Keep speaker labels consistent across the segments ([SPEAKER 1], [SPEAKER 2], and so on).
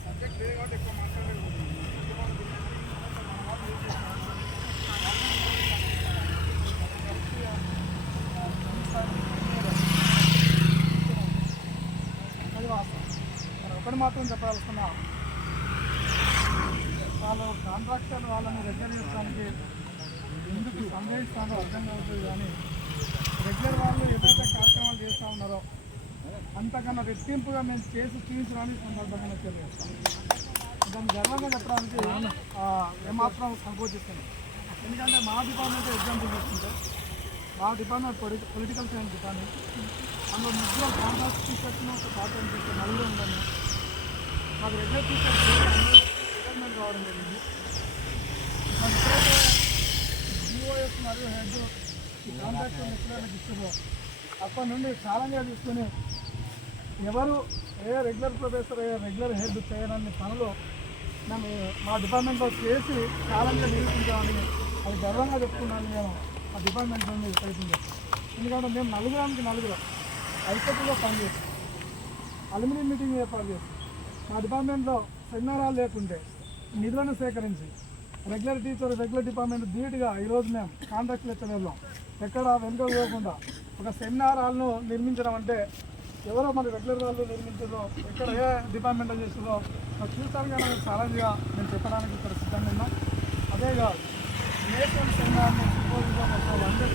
[SPEAKER 1] Subject లేదు కాబట్టి ఎక్కువ మాట్లాడలేదు మన వాళ్ళు ఏం చేస్తారు? అది వాస్తవం మరి ఒకటి మాత్రం చెప్పాల్సిన వాళ్ళు కాంట్రాక్టర్ వాళ్ళని రెగ్యులర్ చేయడానికి ఎందుకు సందేహిస్తారో అర్థం అవుతుంది కానీ రెగ్యులర్ వాళ్ళు ఏదైతే కార్యక్రమాలు చేస్తూ ఉన్నారో అంతకన్నా రెట్టింపుగా మేము చేసి చూపించడానికి సందర్భంగా తెలియజేస్తాం. దాన్ని గర్వంగా చెప్పడానికి ఏమాత్రం సంకోచిస్తున్నాం. ఎందుకంటే మా డిపార్ట్మెంట్ ఎగ్జాంపుల్ తీసుకుంటే మా department poli political science department అందులో ముగ్గురు కాంట్రాక్ట్ టీచర్స్ను ఒక పార్టీ చేస్తే నలుగురు ఉందని మాకు రెగ్యులర్ టీచర్స్ రిటైర్మెంట్ కావడం జరిగింది. మాకు ఎప్పుడైతే మరియు హెడ్ ఈ కాంట్రాక్ట్ ఎప్పుడైనా అప్పటి నుండి కాలంగా చూసుకొని ఎవరు ఏ రెగ్యులర్ ప్రొఫెసర్ ఏ రెగ్యులర్ హెడ్ చేయాలని పనులు మేము మా డిపార్ట్మెంట్లో చేసి కాలంగా నిరూపించామని అది గర్వంగా చెప్పుకున్నాను నేను ఆ డిపార్ట్మెంట్ నుండి ప్రయత్నం ఎందుకంటే మేము నలుగురానికి నలుగురు. ఐక్యతలో పనిచేస్తాం. అల్యూమినియం మీటింగ్ ఏర్పాటు చేస్తాం. మా డిపార్ట్మెంట్లో సెమినారాలు లేకుంటే నిధులను సేకరించి రెగ్యులర్ టీచర్ రెగ్యులర్ డిపార్ట్మెంట్ ధీటుగా ఈరోజు మేము కాంట్రాక్ట్ లెక్చరర్లో ఎక్కడ వెనుక పోకుండా ఒక సెమినార్ హాల్ను నిర్మించడం అంటే ఎవరో మన రెగ్యులర్ వాళ్ళు నిర్మించారో ఎక్కడ ఏ డిపార్ట్మెంట్లో చేసిందో నాకు చూస్తాను నాకు ఛాలెంజ్గా నేను చెప్పడానికి ఇక్కడ సిద్ధంగా ఉన్నాం. అదే కాదు నేషన్ సెమినార్ని సింపోజియం ఒక వన్ డే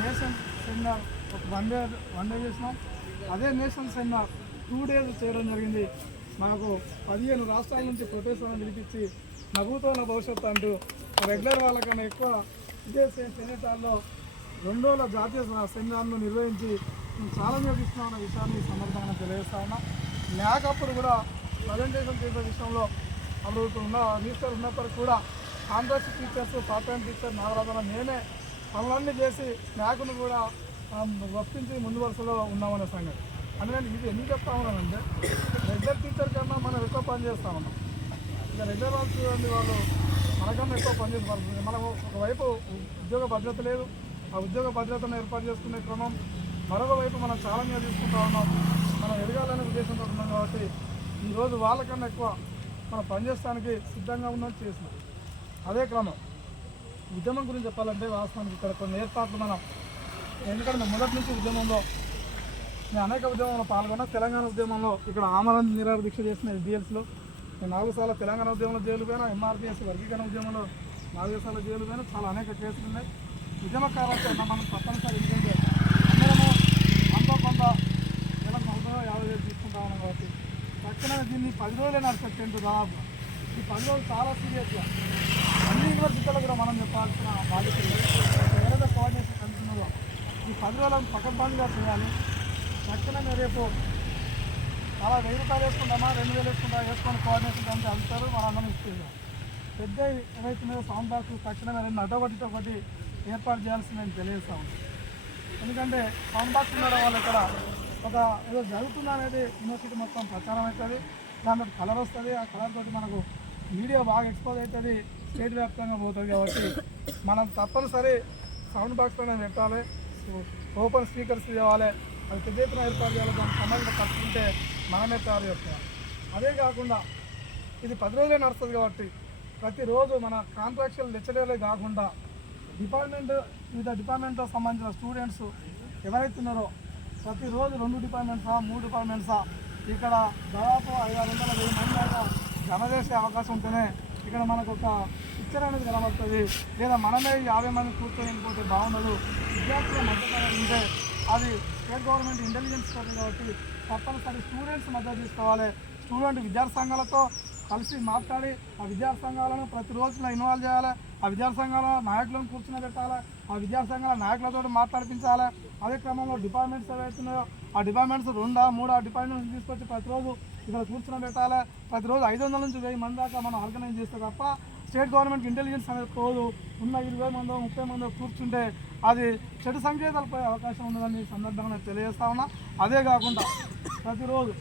[SPEAKER 1] నేషన్ సెమినార్ ఒక వన్ డే వన్ డే చేసినాం. అదే నేషన్ సెమినార్ టూ డేస్ చేయడం జరిగింది. మాకు పదిహేను రాష్ట్రాల నుంచి ప్రొఫెసర్లను పిలిపించి నవ్వుతోన్న భవిష్యత్తు అంటూ రెగ్యులర్ వాళ్ళకన్నా ఎక్కువ ఇదే సెనెట్ హాల్లో రెండు రోజుల జాతీయ సెమినార్ను నిర్వహించి చాలా నిర్వహిస్తున్నాం అన్న విషయాన్ని సమర్థంగా తెలియజేస్తా ఉన్నా. న్యాకప్పుడు కూడా ప్రజెంటేషన్ చేసే విషయంలో అడుగుతున్న ఉన్న మినిస్టర్ ఉన్నప్పటికీ కూడా contract teachers part time teacher Nagarajan నేనే పనులన్నీ చేసి న్యాకును కూడా వర్తించి రప్పించి ముందు వరుసలో ఉన్నామనే సంగతి. అందుకని ఇది ఎందుకు చెప్తా ఉన్నానంటే రెగ్యులర్ టీచర్ కన్నా మనం ఎక్కువ పని చేస్తా ఉన్నాం. ఇక రెగ్యులర్ చూడండి వాళ్ళు మనకన్నా ఎక్కువ పనిచేసి పడుతుంది మనకు ఒకవైపు ఉద్యోగ భద్రత లేదు ఆ ఉద్యోగ భద్రతను ఏర్పాటు చేసుకునే క్రమం మరొక వైపు మనం ఛాలెంజ్గా తీసుకుంటా ఉన్నాం. మనం ఎదగాలనే ఉద్దేశంతో ఉన్నాం కాబట్టి ఈరోజు వాళ్ళకన్నా ఎక్కువ మనం పనిచేయడానికి సిద్ధంగా ఉన్నాం చేసినాం. అదే క్రమం. ఉద్యమం గురించి చెప్పాలంటే వాస్తవానికి ఇక్కడ కొన్ని ఏర్పాట్లు మనం ఎందుకంటే మొదటి నుంచి ఉద్యమంలో నేను అనేక ఉద్యమంలో పాల్గొన్నా. తెలంగాణ ఉద్యమంలో ఇక్కడ ఆమరణ నిరాహార దీక్ష చేసిన ఎస్డిఎల్స్లో నేను నాలుగు సార్లు తెలంగాణ ఉద్యమంలో జైలు పోయినా ఎంఆర్పిఎస్ వర్గీకరణ ఉద్యమంలో నాలుగు సార్లు జైలు పోయినా చాలా అనేక కేసులు ఉన్నాయి. ఉద్యమకారులతో మనం తప్పనిసరి ఎందుకంటే అందరము అంతో కొంత నెలకు నలభై యాభై వేలు తీసుకుంటా ఉన్నాం కాబట్టి తక్షణమే దీన్ని పది రోజులే నడుస్తుంది టెంట్ దాదాపు. ఈ పది రోజులు చాలా సీరియస్గా అన్ని యూనివర్సిటీలో కూడా మనం చెప్పాల్సిన బాధ్యత ఉంది. ఎవరైతే కోఆర్డినేషన్ అంటున్నారో ఈ పది రోజులను పకడ్బందీగా చేయాలి. తక్షణమే రేపు అలా వెయ్యి రూపాయలు వేసుకుంటామా రెండు వేలు వేసుకుంటా వేసుకొని కోఆర్డినేషన్ కమిటీ అంటారు మన అందరం ఇచ్చేది పెద్ద ఏవైతున్నాయో సౌండ్ బాక్స్ తక్షణమే రెండు అడ్డగొట్టి ఒకటి ఏర్పాటు చేయాల్సిందని తెలియజేస్తా ఉన్నాను ఎందుకంటే సౌండ్ బాక్స్ ఉండడం వల్ల ఇక్కడ ఒక ఏదో జరుగుతుంది అనేది యూనివర్సిటీ మొత్తం ప్రచారం అవుతుంది. దాంట్లో కలర్ వస్తుంది. ఆ కలర్ తోటి మనకు మీడియా బాగా ఎక్స్పోజ్ అవుతుంది. స్టేట్ వ్యాప్తంగా పోతుంది కాబట్టి మనం తప్పనిసరి సౌండ్ బాక్స్ పెట్టాలి. ఓపెన్ స్పీకర్స్ ఇవ్వాలి. అది పెద్ద ఎత్తున ఏర్పాటు చేయాలి. దానికి సంబంధించిన ఖర్చు ఉంటే మనమే తయారు చేస్తున్నాం అదే కాకుండా ఇది పది రోజులే నడుస్తుంది కాబట్టి ప్రతిరోజు మన కాంట్రాక్చువల్ లెక్చరర్లే కాకుండా డిపార్ట్మెంట్ వివిధ డిపార్ట్మెంట్తో సంబంధించిన స్టూడెంట్స్ ఎవరైతే ఉన్నారో ప్రతిరోజు రెండు డిపార్ట్మెంట్సా మూడు డిపార్ట్మెంట్సా ఇక్కడ దాదాపు ఐదు ఆరు వందల వెయ్యి మంది అయినా జమ చేసే అవకాశం ఉంటేనే ఇక్కడ మనకు ఒక పిక్చర్ అనేది కనబడుతుంది. లేదా మనమే యాభై మంది కూర్చొని బాగుండదు. విద్యార్థుల మద్దతు ఉంటే అది స్టేట్ గవర్నమెంట్ ఇంటెలిజెన్స్ కాబట్టి తప్పనిసరి స్టూడెంట్స్ మద్దతు తీసుకోవాలి. స్టూడెంట్ విద్యార్థి సంఘాలతో కలిసి మాట్లాడి ఆ విద్యార్థి సంఘాలను ప్రతిరోజున ఇన్వాల్వ్ చేయాలి. ఆ విద్యార్థి సంఘాల నాయకులను కూర్చోబెట్టాలి ఆ విద్యార్థి సంఘాల నాయకులతో మాట్లాడిపించాలి. అదే క్రమంలో డిపార్ట్మెంట్స్ ఏవైతున్నాయో ఆ డిపార్ట్మెంట్స్ రెండా మూడా డిపార్ట్మెంట్స్ తీసుకొచ్చి ప్రతిరోజు ఇక్కడ కూర్చోబెట్టాలి ప్రతిరోజు ఐదు వందల నుంచి వెయ్యి మంది దాకా మనం ఆర్గనైజ్ చేస్తే తప్ప స్టేట్ గవర్నమెంట్ ఇంటెలిజెన్స్ అనేది పోదు. ఉన్న ఇరవై మందో ముప్పై మందో కూర్చుంటే అది చెడు సంకేతాలు పోయే అవకాశం ఉన్నదని సందర్భంగా తెలియజేస్తా ఉన్నా. అదే కాకుండా ప్రతిరోజు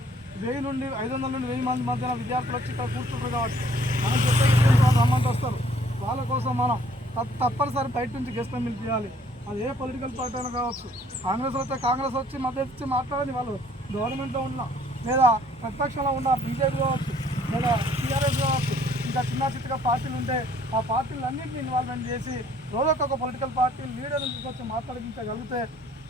[SPEAKER 1] వెయ్యి నుండి ఐదు వందల నుండి వెయ్యి మంది మధ్యన విద్యార్థులు వచ్చి ఇక్కడ కూర్చుంటారు కాబట్టి మనం చెప్పే వస్తారు. వాళ్ళ కోసం మనం తప్పనిసరి బయట నుంచి గెస్ట్ గెస్ట్లను చేయాలి అది ఏ పొలిటికల్ పార్టీ అయినా కావచ్చు. కాంగ్రెస్ వస్తే కాంగ్రెస్ వచ్చి మద్దతు ఇచ్చి మాట్లాడని వాళ్ళు గవర్నమెంట్లో ఉన్నా లేదా ప్రతిపక్షంలో ఉన్న బీజేపీ కావచ్చు లేదా టీఆర్ఎస్ కావచ్చు ఇంకా పార్టీలు ఉంటే ఆ పార్టీలన్నింటినీ ఇన్వాల్వ్మెంట్ చేసి రోజొక్కొక్క పొలిటికల్ పార్టీ లీడర్ని తీసుకొచ్చి మాట్లాడించగలిగితే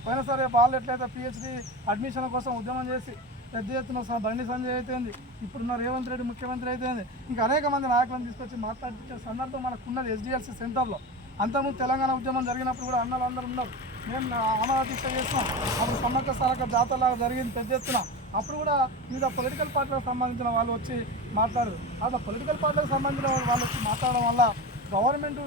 [SPEAKER 1] పోయిన సరే వాళ్ళు ఎట్లయితే పిహెచ్డి అడ్మిషన్ కోసం ఉద్యమం చేసి పెద్ద ఎత్తున స- బండి సంజయ్ అయితేంది ఇప్పుడున్న రేవంత్ రెడ్డి ముఖ్యమంత్రి అయితేంది ఇంకా అనేక మంది నాయకులను తీసుకొచ్చి మాట్లాడించే సందర్భం మనకు ఉన్నది ఎస్డిఎల్సి సెంటర్లో అంతకుముందు తెలంగాణ ఉద్యమం జరిగినప్పుడు కూడా అన్నలు అందరూ ఉన్నారు. మేము అమర దీక్ష చేస్తాం అప్పుడు సమ్మక్క సారక జాతరలాగా జరిగింది పెద్ద ఎత్తున. అప్పుడు కూడా వివిధ పొలిటికల్ పార్టీలకు సంబంధించిన వాళ్ళు వచ్చి మాట్లాడారు. అట్లా పొలిటికల్ పార్టీలకు సంబంధించిన వాళ్ళు వచ్చి మాట్లాడడం వల్ల గవర్నమెంట్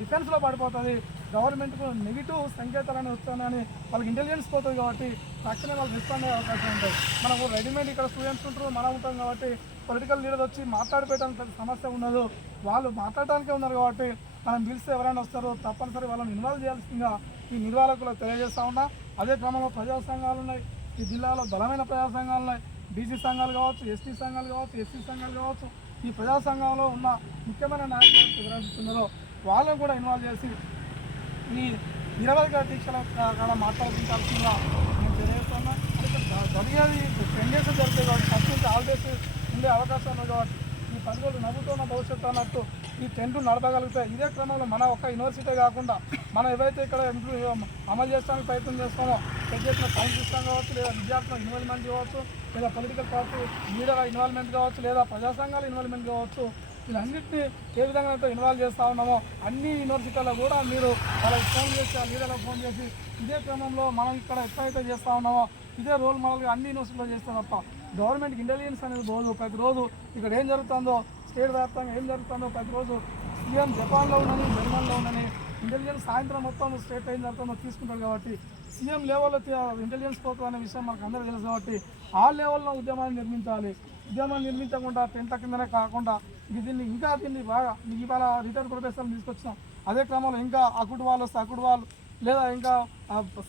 [SPEAKER 1] డిఫెన్స్లో పడిపోతుంది. గవర్నమెంట్కు నెగిటివ్ సంకేతాలని వస్తున్నాయని వాళ్ళకి ఇంటెలిజెన్స్ పోతుంది కాబట్టి తక్షణమే వాళ్ళు రెస్పాండ్ అయ్యే అవకాశం ఉంటుంది. మనకు రెడీమేడ్ ఇక్కడ స్టూడెంట్స్ ఉంటారు మనం ఉంటాం కాబట్టి పొలిటికల్ లీడర్ వచ్చి మాట్లాడిపోయడానికి సమస్య ఉండదు. వాళ్ళు మాట్లాడటానికే ఉన్నారు కాబట్టి మనం పిలిస్తే ఎవరైనా వస్తారో తప్పనిసరి వాళ్ళని ఇన్వాల్వ్ చేయాల్సిందిగా ఈ నిర్వాహకులకు తెలియజేస్తా ఉన్నా. అదే క్రమంలో ప్రజా సంఘాలు ఉన్నాయి. ఈ జిల్లాలో బలమైన ప్రజా సంఘాలు ఉన్నాయి బీసీ సంఘాలు కావచ్చు ఎస్టీ సంఘాలు కావచ్చు ఎస్సీ సంఘాలు కావచ్చు ఈ ప్రజా సంఘంలో ఉన్న ముఖ్యమైన నాయకులు ఎవరైతున్నారో వాళ్ళని కూడా ఇన్వాల్వ్ చేసి ఈ ఇరవై దీక్షల కాడ మాట్లాడించాల్సిందిగా నేను తెలియజేస్తున్నా. అంటే జరిగేది టెన్ డేస్ జరిగితే కాబట్టి ఫస్ట్ నుంచి హాలిడేస్ ఉండే అవకాశాలు కాబట్టి ఈ నవ్వుతున్న భవిష్యత్తు అన్నట్టు ఈ టెంట్ నడపగలిగితే ఇదే క్రమంలో మన ఒక్క యూనివర్సిటీ కాకుండా మనం ఏదైతే ఇక్కడ అమలు చేయడానికి ప్రయత్నం చేస్తామో పెద్ద ఎత్తున కావచ్చు లేదా విద్యార్థుల ఇన్వాల్వ్మెంట్ కావచ్చు లేదా పొలిటికల్ పార్టీ లీడర్ ఇన్వాల్వ్మెంట్ కావచ్చు లేదా ప్రజా సంఘాల ఇన్వాల్వ్మెంట్ కావచ్చు వీళ్ళన్నింటినీ ఏ విధంగా అయితే ఇన్వాల్వ్ చేస్తూ ఉన్నామో అన్ని యూనివర్సిటీల్లో కూడా మీరు వాళ్ళకి ఫోన్ చేసి ఆ లీడర్లకు ఫోన్ చేసి ఇదే క్రమంలో మనం ఇక్కడ ఎక్కడైతే చేస్తూ ఉన్నామో ఇదే రోల్ మోడల్గా అన్ని యూనివర్సిటీలో చేస్తే తప్ప గవర్నమెంట్కి ఇంటెలిజెన్స్ అనేది రోజు ప్రతిరోజు ఇక్కడ ఏం జరుగుతుందో స్టేట్ వ్యాప్తంగా ఏం జరుగుతుందో ప్రతిరోజు సీఎం జపాన్లో ఉండని జర్మన్లో ఉండని ఇంటెలిజెన్స్ సాయంత్రం మొత్తం స్టేట్ ఏం జరుగుతుందో తీసుకుంటారు కాబట్టి సీఎం లెవెల్లో ఇంటెలిజెన్స్ పోతుంది అనే విషయం మనకు అందరూ తెలుసు కాబట్టి ఆ లెవెల్లో ఉద్యమాన్ని నిర్మించాలి. ఉద్యమాన్ని నిర్మించకుండా టెంట్ల కిందనే కాకుండా దీన్ని ఇంకా దీన్ని బాగా మీకు ఇవాళ రిటర్న్ ప్రొఫెసర్లు తీసుకొచ్చినాం. అదే క్రమంలో ఇంకా అకుడు వాళ్ళు వస్తే అకుడు వాళ్ళు లేదా ఇంకా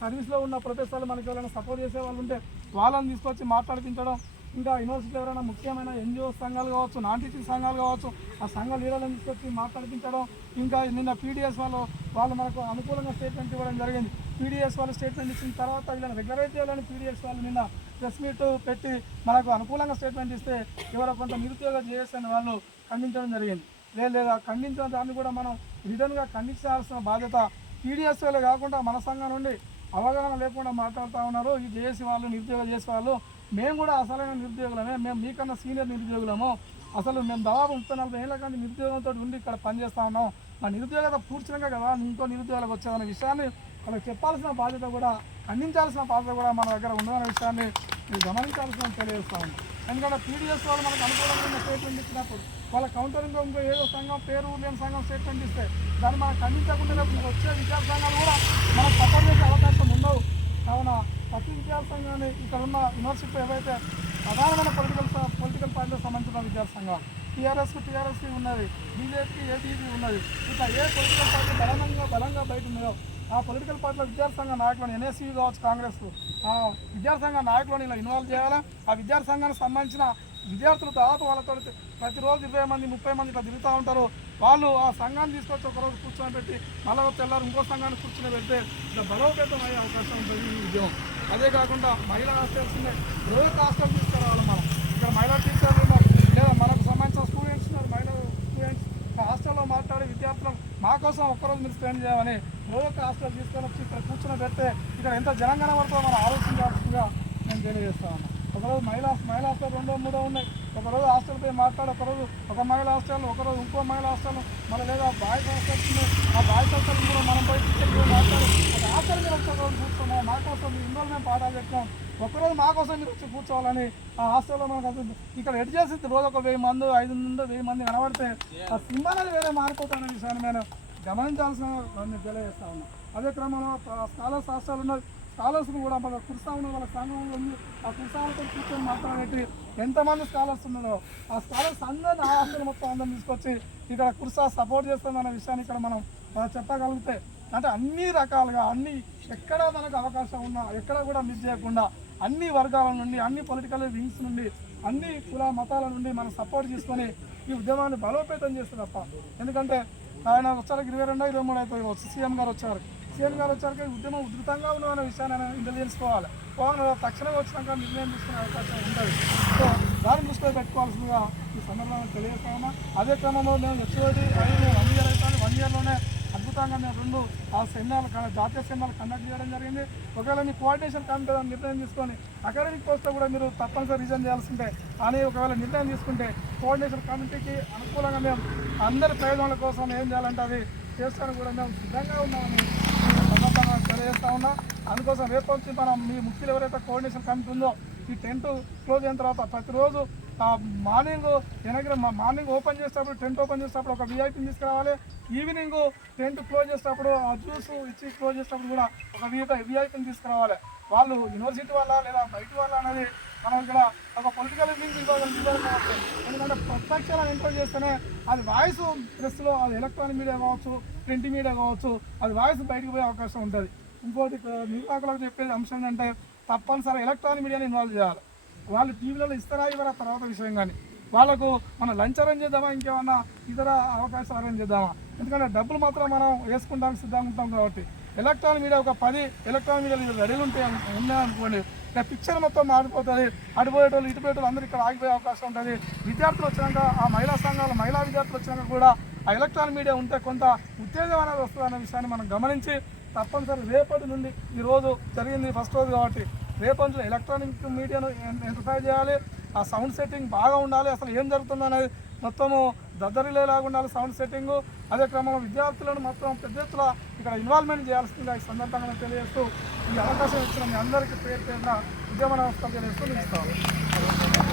[SPEAKER 1] సర్వీస్లో ఉన్న ప్రొఫెసర్లు మనకి ఎవరైనా సపోర్ట్ చేసే వాళ్ళు ఉంటే వాళ్ళని తీసుకొచ్చి మాట్లాడిపించడం ఇంకా యూనివర్సిటీలో ఎవరైనా ముఖ్యమైన ఎన్జిఓ సంఘాలు కావచ్చు నాన్ టీచింగ్ సంఘాలు కావచ్చు ఆ సంఘ లీడర్లను తీసుకొచ్చి మాట్లాడిపించడం ఇంకా నిన్న పీడిఎస్ వాళ్ళు వాళ్ళు మనకు అనుకూలంగా స్టేట్మెంట్ ఇవ్వడం జరిగింది. పీడిఎస్ వాళ్ళు స్టేట్మెంట్ ఇచ్చిన తర్వాత వీళ్ళని రెగ్యులరైజ్ చేయాలని పీడిఎస్ వాళ్ళు నిన్న ప్రెస్ మీట్ పెట్టి మనకు అనుకూలంగా స్టేట్మెంట్ ఇస్తే ఎవరో కొంత నిరుద్యోగ చేసిన వాళ్ళు ఖండించడం జరిగింది. లేదు లేదా ఖండించిన దాన్ని కూడా మనం రిటర్న్గా ఖండించాల్సిన బాధ్యత పీడిఎస్ వాళ్ళే కాకుండా మన సంఘం నుండి అవగాహన లేకుండా మాట్లాడుతూ ఉన్నారు. ఈ జేఏసీ వాళ్ళు నిరుద్యోగ చేసే వాళ్ళు. మేము కూడా అసలైన నిరుద్యోగులమే. మేము మీకన్నా సీనియర్ నిరుద్యోగులము. అసలు మేము దాదాపు ముప్పై నలభై ఏళ్ళ కానీ నిరుద్యోగంతో ఉండి ఇక్కడ పనిచేస్తూ ఉన్నాం. మా నిరుద్యోగత పూడ్చినాక కదా ఇంకో నిరుద్యోగాలకు వచ్చేదన్న విషయాన్ని వాళ్ళకి చెప్పాల్సిన బాధ్యత కూడా ఖండించాల్సిన బాధ్యత కూడా మన దగ్గర ఉందనే విషయాన్ని మీరు గమనించాల్సిన తెలియజేస్తా ఉన్నాం ఎందుకంటే పీడిఎస్ వాళ్ళు మనకు అనుకూలంగా స్టేట్మెంట్ ఇచ్చినప్పుడు వాళ్ళ కౌంటరింగ్ ఇంకో ఏదో సంఘం పేరు లేని సంఘం స్టేట్మెంట్ ఇస్తే దాన్ని మనం ఖండించకుండా వచ్చే విద్యార్థి సంఘాలు కూడా మనకు సపోర్ట్ చేసే అవకాశం ఉండవు. కావున ప్రతి విద్యార్థి సంఘాన్ని ఇక్కడ ఉన్న యూనివర్సిటీ ఏవైతే ప్రధానమైన పొలిటికల్ పొలిటికల్ పార్టీలకు సంబంధించిన విద్యార్థి సంఘాలు టీఆర్ఎస్ టీఆర్ఎస్కి ఉన్నది బీజేపీకి ఏబీపీ ఉన్నది ఇట్లా ఏ పొలిటికల్ పార్టీ బలంగా బలంగా బయట ఉన్నదో ఆ పొలిటికల్ పార్టీల విద్యార్థి నాయకులను ఎన్ఎస్యూ కావచ్చు కాంగ్రెస్ ఆ విద్యార్థి నాయకులను ఇలా ఇన్వాల్వ్ చేయాలా? ఆ విద్యార్థంగానికి సంబంధించిన విద్యార్థులు తర్వాత వాళ్ళతో ప్రతిరోజు ఇరవై మంది ముప్పై మంది ఇట్లా తిరుగుతూ ఉంటారు. వాళ్ళు ఆ సంఘాన్ని తీసుకొచ్చి ఒకరోజు కూర్చొని పెట్టి మళ్ళీ తెల్లారు ఇంకో సంఘాన్ని కూర్చొని పెడితే ఇట్లా బలోపేతం అయ్యే అవకాశం ఉంటుంది ఈ ఉద్యమం. అదే కాకుండా మహిళా హాస్టల్స్ ఉన్నాయి రోజు హాస్టల్ తీసుకురావాలి మనం. ఇక్కడ మహిళా టీచర్లు లేదా మనకు సంబంధించిన స్టూడెంట్స్ మహిళా స్టూడెంట్స్. హాస్టల్లో మాట్లాడే విద్యార్థులు మా కోసం ఒక్కరోజు మీరు స్పెండ్ చేయమని రోజు హాస్టల్ తీసుకొని వచ్చి ఇక్కడ కూర్చొని పెడితే ఇక్కడ ఎంత జనం పడుతుందో మనం ఆలోచించాల్సిందిగా నేను తెలియజేస్తా ఉన్నాను ఒకరోజు మహిళా మహిళా హాస్టల్ రెండో మూడో ఉన్నాయి. ఒకరోజు హాస్టల్ పోయి ఒకరోజు ఒక మహిళా హాస్టల్ ఒకరోజు ఇంకో మహిళా హాస్టల్ మళ్ళీ లేదా బాయ్స్ హాస్టల్స్ ఆ బాయ్స్ హాస్టల్ కూడా మనం పోయి మాట్లాడు. ఒక హాస్టల్ మీరు ఒకరోజు కూర్చున్నాం మా కోసం ఇందులో పాఠాలు చెప్పాం ఒకరోజు మా కోసం మీరు వచ్చి కూర్చోవాలని ఆ హాస్టల్లో మనకు అసలు ఇక్కడ ఎడ్ చేసి రోజు ఒక వెయ్యి మంది ఐదు నుండి వెయ్యి మంది కనబడితే ఆ సింహాలు అనేది వేరే మారిపోతున్న విషయాన్ని నేను గమనించాల్సిన తెలియజేస్తా ఉన్నాను అదే క్రమంలో స్కాలర్స్ హాస్టల్ ఉన్నది స్కాలర్స్ కూడా మన కుర్సా ఉన్న వాళ్ళ సంఘంలో ఉంది ఆ కుర్సాలతో కూర్చొని మాట్లాడేటి ఎంతమంది స్కాలర్స్ ఉన్నారో ఆ స్కాలర్స్ అందరినీ ఆ హాస్టల్ మొత్తం అందరిని తీసుకొచ్చి ఇక్కడ కుర్సా సపోర్ట్ చేస్తుందన్న విషయాన్ని ఇక్కడ మనం చెప్పగలిగితే అంటే అన్ని రకాలుగా అన్ని ఎక్కడ మనకు అవకాశం ఉన్నా ఎక్కడ కూడా మిస్ చేయకుండా అన్ని వర్గాల నుండి అన్ని పొలిటికల్ వింగ్స్ నుండి అన్ని కుల మతాల నుండి మనం సపోర్ట్ చేసుకొని ఈ ఉద్యమాన్ని బలోపేతం చేస్తే తప్ప ఎందుకంటే ఆయన వచ్చారు ఇరవై రెండు ఇరవై మూడు వచ్చి సీఎం గారు వచ్చారు. సీఎం గారు వచ్చాక ఉద్యమం ఉధృతంగా ఉన్న విషయాన్ని ఆయన ఇంటెలిజెన్స్ పోవాలి పోవాలి తక్షణమే వచ్చినాక నిర్ణయం తీసుకునే అవకాశం ఉంటుంది సో దాన్ని దృష్టిలో పెట్టుకోవాల్సిందిగా ఈ సందర్భంగా తెలియజేస్తా అదే క్రమంలో మేము హెచ్ఓడి వన్ ఇయర్ అవుతాను వన్ ఇయర్లోనే అద్భుతంగా రెండు ఆ సెమినార్లు జాతీయ సెమినార్లు కండక్ట్ చేయడం జరిగింది. ఒకవేళ మీ కోఆర్డినేషన్ కమిటీ నిర్ణయం తీసుకొని అకాడమిక్ పోస్ట్ కూడా మీరు తప్పనిసరి రిజైన్ చేయాల్సిందే. అని ఒకవేళ నిర్ణయం తీసుకుంటే కోఆర్డినేషన్ కమిటీకి అనుకూలంగా మేము అందరి ప్రయోజనాల కోసం ఏం చేయాలంటే అది చేస్తాను కూడా మేము సిద్ధంగా ఉన్నామని తెలియజేస్తా ఉన్నా. అందుకోసం రేపు వచ్చి మనం మీ ముఖ్యులు ఎవరైతే కోఆర్డినేషన్ కమిటీ ఉందో ఈ టెంట్ క్లోజ్ అయిన తర్వాత ప్రతిరోజు మార్నింగ్ వెనక మార్నింగ్ ఓపెన్ చేసేటప్పుడు టెంట్ ఓపెన్ చేసేటప్పుడు ఒక విఐపిని తీసుకురావాలి. ఈవినింగ్ టెంట్ క్లోజ్ చేసేటప్పుడు ఆ జ్యూస్ ఇచ్చి క్లోజ్ చేసేటప్పుడు కూడా ఒక విఐపి విఐపిని తీసుకురావాలి. వాళ్ళు యూనివర్సిటీ వల్ల లేదా బయట వల్ల అనేది మనం ఇక్కడ ఒక పొలిటికల్ లింక్ ఇవ్వగలిగితే ఎందుకంటే ప్రత్యక్షాలను ఎంటర్ చేస్తేనే అది వాయిస్ ప్రెస్లో అది ఎలక్ట్రానిక్ మీడియా కావచ్చు ప్రింట్ మీడియా కావచ్చు అది వాయిస్ బయటకు పోయే అవకాశం ఉంటుంది. ఇంకోటి నిర్వాహకులకు చెప్పేది అంశం ఏంటంటే తప్పనిసరి ఎలక్ట్రానిక్ మీడియాని ఇన్వాల్వ్ చేయాలి. వాళ్ళు టీవీలలో ఇస్తారా ఇవ్వరా తర్వాత విషయం కానీ. వాళ్ళకు మన లంచ్ అరేంజ్ చేద్దామా ఇంకేమన్నా ఇతర అవకాశాలు అరేంజ్ చేద్దామా? ఎందుకంటే డబ్బులు మాత్రం మనం వేసుకుంటానికి సిద్ధంగా ఉంటాం కాబట్టి. ఎలక్ట్రానిక్ మీడియా ఒక పది ఎలక్ట్రానిక్ మీడియాలు రెడీలు ఉంటాయి ఉన్నాయనుకోండి ఇక పిక్చర్ మొత్తం మారిపోతుంది. అడిపోయేటోళ్ళు ఇటుపోయేటోళ్ళు అందరూ ఇక్కడ ఆగిపోయే అవకాశం ఉంటుంది. విద్యార్థులు వచ్చినాక ఆ మహిళా సంఘాలు మహిళా విద్యార్థులు వచ్చినాక కూడా ఆ ఎలక్ట్రానిక్ మీడియా ఉంటే కొంత ఉత్తేజం అనేది వస్తుంది అనే విషయాన్ని మనం గమనించి తప్పనిసరి రేపటి నుండి ఈ రోజు జరిగింది ఫస్ట్ రోజు కాబట్టి రేపటి ఎలక్ట్రానిక్ మీడియాను ఎంటర్ప్రైజ్ చేయాలి. ఆ సౌండ్ సెట్టింగ్ బాగా ఉండాలి. అసలు ఏం జరుగుతుంది అనేది మొత్తము దద్దరిలేలాగా ఉండాలి సౌండ్ సెట్టింగ్ అదే క్రమంలో విద్యార్థులను మొత్తం పెద్ద ఎత్తున ఇక్కడ ఇన్వాల్వ్మెంట్ చేయాల్సిందిగా ఈ సందర్భంగా తెలియజేస్తూ ఈ అవకాశం ఇచ్చిన మీ అందరికీ పేరు పేరున ఉద్యమ నమస్కారం తెలియజేస్తూ నిలుస్తాను